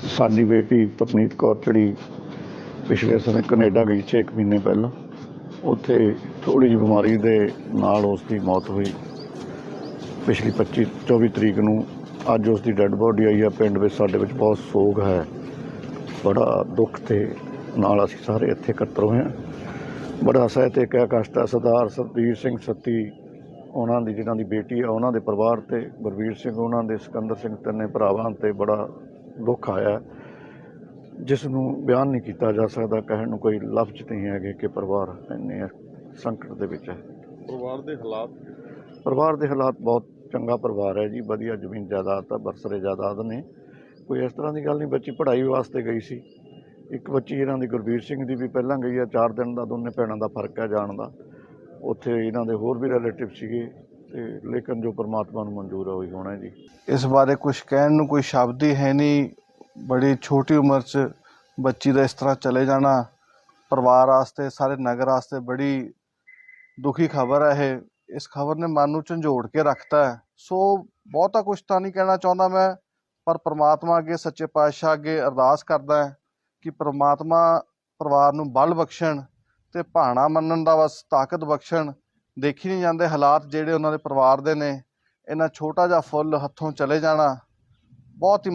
ਸਾਡੀ ਬੇਟੀ ਪਰਨੀਤ ਕੌਰ ਜਿਹੜੀ ਪਿਛਲੇ ਸਮੇਂ ਕੈਨੇਡਾ ਗਈ 6 ਮਹੀਨੇ ਪਹਿਲਾਂ, ਉੱਥੇ ਥੋੜ੍ਹੀ ਜਿਹੀ ਬਿਮਾਰੀ ਦੇ ਨਾਲ ਉਸ ਦੀ ਮੌਤ ਹੋਈ ਪਿਛਲੀ 24 ਤਰੀਕ ਨੂੰ। ਅੱਜ ਉਸ ਦੀ ਡੈੱਡ ਬੋਡੀ ਆਈ ਹੈ ਪਿੰਡ ਵਿੱਚ। ਸਾਡੇ ਵਿੱਚ ਬਹੁਤ ਸੋਗ ਹੈ, ਬੜਾ ਦੁੱਖ ਤੇ ਨਾਲ ਅਸੀਂ ਸਾਰੇ ਇੱਥੇ ਇਕੱਤਰ ਹੋਏ ਹਾਂ। ਬੜਾ ਸਾਹਿਤਕ ਕਸ਼ਟ ਹੈ। ਸਰਦਾਰ ਸਰਬੀਰ ਸਿੰਘ ਸੱਤੀ ਉਹਨਾਂ ਦੀ, ਜਿਹਨਾਂ ਦੀ ਬੇਟੀ ਹੈ, ਉਹਨਾਂ ਦੇ ਪਰਿਵਾਰ 'ਤੇ, ਗੁਰਬੀਰ ਸਿੰਘ ਉਹਨਾਂ ਦੇ, ਸਿਕੰਦਰ ਸਿੰਘ, ਤਿੰਨੇ ਭਰਾਵਾਂ 'ਤੇ ਬੜਾ ਦੁੱਖ ਆਇਆ, ਜਿਸ ਨੂੰ ਬਿਆਨ ਨਹੀਂ ਕੀਤਾ ਜਾ ਸਕਦਾ। ਕਹਿਣ ਨੂੰ ਕੋਈ ਲਫ਼ਜ਼ ਨਹੀਂ ਹੈਗੇ ਕਿ ਪਰਿਵਾਰ ਇੰਨੇ ਸੰਕਟ ਦੇ ਵਿੱਚ ਹੈ। ਪਰਿਵਾਰ ਦੇ ਹਾਲਾਤ ਬਹੁਤ ਚੰਗਾ ਪਰਿਵਾਰ ਹੈ ਜੀ, ਵਧੀਆ ਜ਼ਮੀਨ ਜਾਇਦਾਦ ਆ, ਬਰਸਰੇ ਜਾਇਦਾਦ ਨੇ, ਕੋਈ ਇਸ ਤਰ੍ਹਾਂ ਦੀ ਗੱਲ ਨਹੀਂ। ਬੱਚੀ ਪੜ੍ਹਾਈ ਵਾਸਤੇ ਗਈ ਸੀ। ਇੱਕ ਬੱਚੀ ਇਹਨਾਂ ਦੀ ਗੁਰਬੀਰ ਸਿੰਘ ਦੀ ਵੀ ਪਹਿਲਾਂ ਗਈ ਹੈ, 4 ਦਿਨ ਦਾ ਦੋਨੇ ਭੈਣਾਂ ਦਾ ਫਰਕ ਹੈ ਜਾਣ ਦਾ। ਉੱਥੇ ਇਹਨਾਂ ਦੇ ਹੋਰ ਵੀ ਰਿਲੇਟਿਵ ਸੀਗੇ, ਤੇ ਲੇਕਿਨ ਜੋ परमात्मा ਨੂੰ ਮਨਜ਼ੂਰ ਹੈ ਉਹੀ ਹੋਣਾ ਜੀ। ਇਸ ਬਾਰੇ ਕੁਛ ਕਹਿਣ ਨੂੰ ਕੋਈ ਸ਼ਬਦ ਹੀ ਹੈ ਨਹੀਂ। ਬੜੀ ਛੋਟੀ ਉਮਰ 'ਚ ਬੱਚੀ ਦਾ ਇਸ ਤਰ੍ਹਾਂ ਚਲੇ ਜਾਣਾ ਪਰਿਵਾਰ ਵਾਸਤੇ, ਸਾਰੇ ਨਗਰ ਵਾਸਤੇ ਬੜੀ ਦੁਖੀ ਖਬਰ ਹੈ ਇਹ। ਇਸ ਖਬਰ ਨੇ ਮਨ ਨੂੰ ਝੰਜੋੜ ਕੇ ਰੱਖਤਾ ਹੈ। ਸੋ ਬਹੁਤਾ ਕੁਛ ਤਾਂ ਨਹੀਂ ਕਹਿਣਾ ਚਾਹੁੰਦਾ ਮੈਂ, ਪਰ परमात्मा ਅੱਗੇ, ਸੱਚੇ ਪਾਤਸ਼ਾਹ ਅੱਗੇ ਅਰਦਾਸ ਕਰਦਾ ਹੈ ਕਿ परमात्मा ਪਰਿਵਾਰ ਨੂੰ ਬਲ ਬਖਸ਼ਣ ਤੇ ਭਾਣਾ ਮੰਨਣ ਦਾ ਬਸ ਤਾਕਤ ਬਖਸ਼ਣ। ਦੇਖੀ ਨਹੀਂ ਜਾਂਦੇ ਹਾਲਾਤ ਜਿਹੜੇ ਉਹਨਾਂ ਦੇ ਪਰਿਵਾਰ ਦੇ ਨੇ। ਇੰਨਾ ਛੋਟਾ ਜਿਹਾ ਫੁੱਲ ਹੱਥੋਂ ਚਲੇ ਜਾਣਾ ਬਹੁਤ ਹੀ